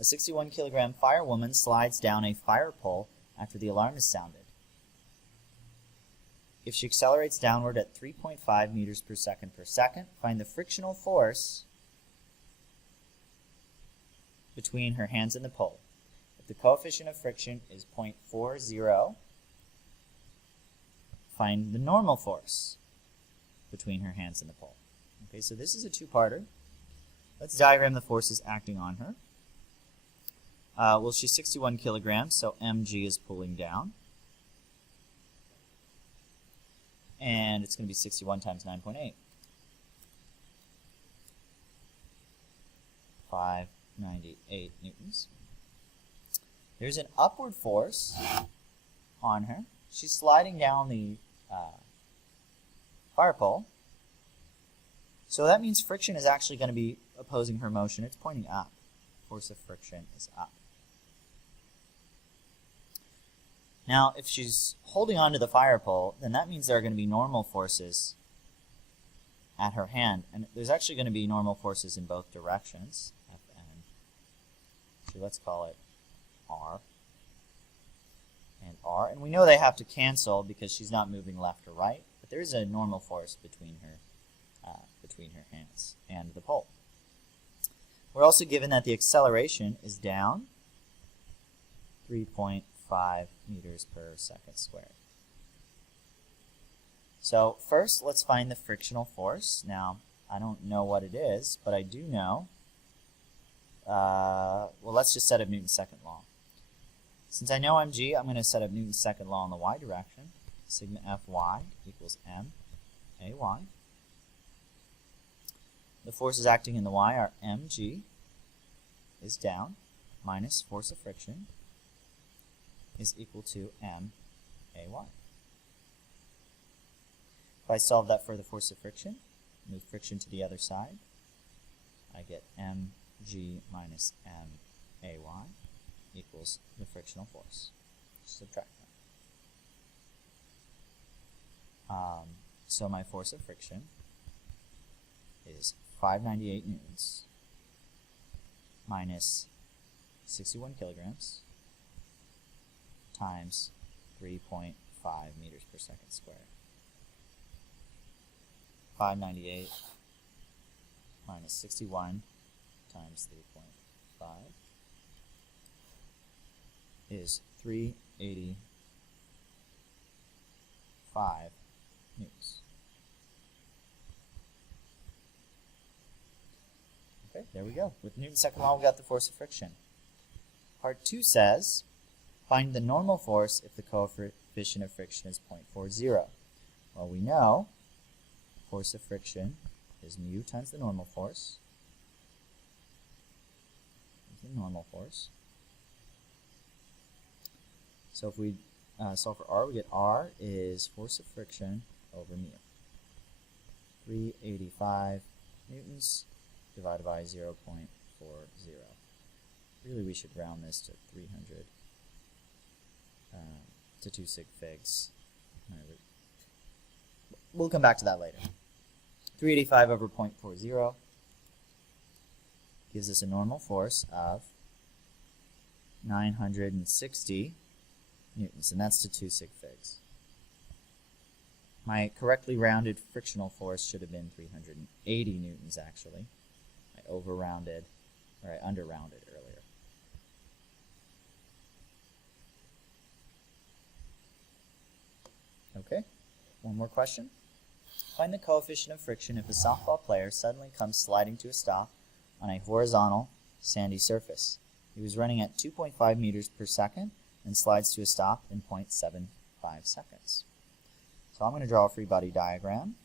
A 61 kilogram firewoman slides down a fire pole after the alarm is sounded. If she accelerates downward at 3.5 meters per second, find the frictional force between her hands and the pole. If the coefficient of friction is 0.40, find the normal force between her hands and the pole. Okay, so this is a two-parter. Let's diagram the forces acting on her. Well, she's 61 kilograms, so mg is pulling down. And it's going to be 61 times 9.8. 598 newtons. There's an upward force on her. She's sliding down the fire pole. So that means friction is actually going to be opposing her motion. It's pointing up. Force of friction is up. Now, if she's holding on to the fire pole, then that means there are going to be normal forces at her hand. And there's actually going to be normal forces in both directions. Fn. So let's call it R and R. And we know they have to cancel because she's not moving left or right. But there is a normal force between her hands and the pole. We're also given that the acceleration is down 3.5 meters per second squared. So first, let's find the frictional force. Now, I don't know what it is, but I do know, well, let's just set up Newton's second law. Since I know mg, I'm going to set up Newton's second law in the y direction. Sigma Fy equals m Ay. The forces acting in the y are mg is down minus force of friction is equal to m Ay. If I solve that for the force of friction, move friction to the other side, I get mg minus m Ay equals the frictional force. Subtract that. So my force of friction is 598 newtons minus 61 kilograms times 3.5 meters per second squared. 598 minus 61 times 3.5 is 385 newtons. Okay, there we go. With Newton's second law, we got the force of friction. Part 2 says, find the normal force if the coefficient of friction is 0.40. Well, we know force of friction is mu times the normal force. There's the normal force. So if we solve for R, we get R is force of friction over mu. 385 newtons divided by 0.40. Really, we should round this to 300 to 2 sig figs. We'll come back to that later. 385 over 0.40 gives us a normal force of 960 newtons, and that's to 2 sig figs. My correctly rounded frictional force should have been 380 newtons, actually. I over-rounded, or I under-rounded earlier. Okay, one more question. Find the coefficient of friction if a softball player suddenly comes sliding to a stop on a horizontal, sandy surface. He was running at 2.5 meters per second and slides to a stop in 0.75 seconds. So I'm going to draw a free body diagram.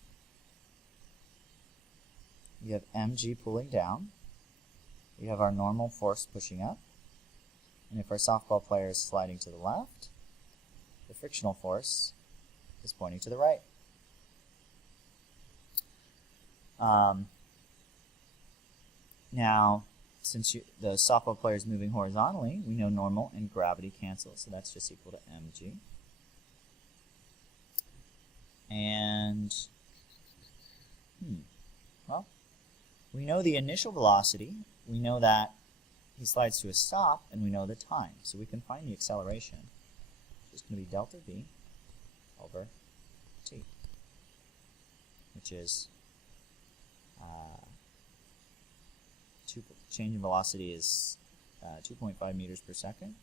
We have mg pulling down. We have our normal force pushing up. And if our softball player is sliding to the left, the frictional force is pointing to the right. Now, since the softball player is moving horizontally, we know normal and gravity cancel, so that's just equal to mg. And, well, we know the initial velocity. We know that he slides to a stop, and we know the time. So we can find the acceleration. It's just going to be delta v over t, which is change in velocity is 2.5 meters per second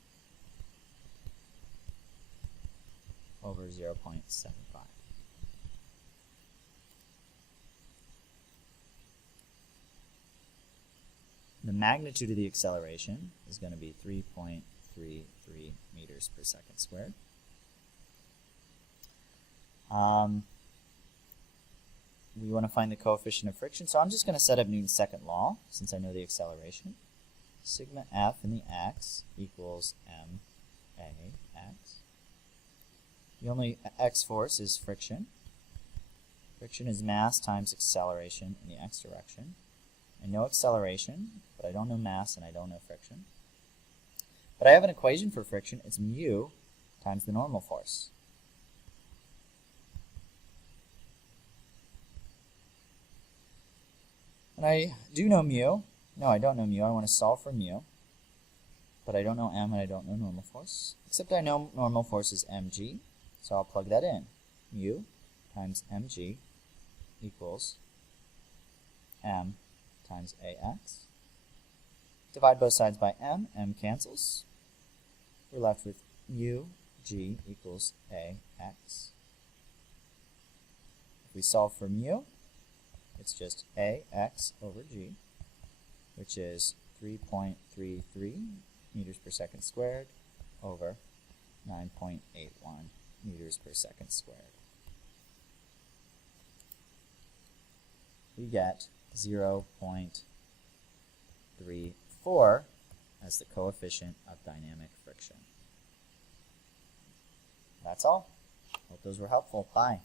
over 0.75. The magnitude of the acceleration is going to be 3.33 meters per second squared. We want to find the coefficient of friction, so I'm just going to set up Newton's second law since I know the acceleration. Sigma f in the x equals m a x. The only x force is friction. Friction is mass times acceleration in the x direction. I know acceleration, but I don't know mass and I don't know friction. But I have an equation for friction. It's mu times the normal force. And I do know mu. No, I don't know mu. I want to solve for mu. But I don't know m and I don't know normal force. Except I know normal force is mg. So I'll plug that in. Mu times mg equals m times ax. Divide both sides by m. M cancels. We're left with mu g equals ax. If we solve for mu, it's just ax over g, which is 3.33 meters per second squared over 9.81 meters per second squared. We get 0.34 as the coefficient of dynamic friction. That's all. Hope those were helpful. Bye.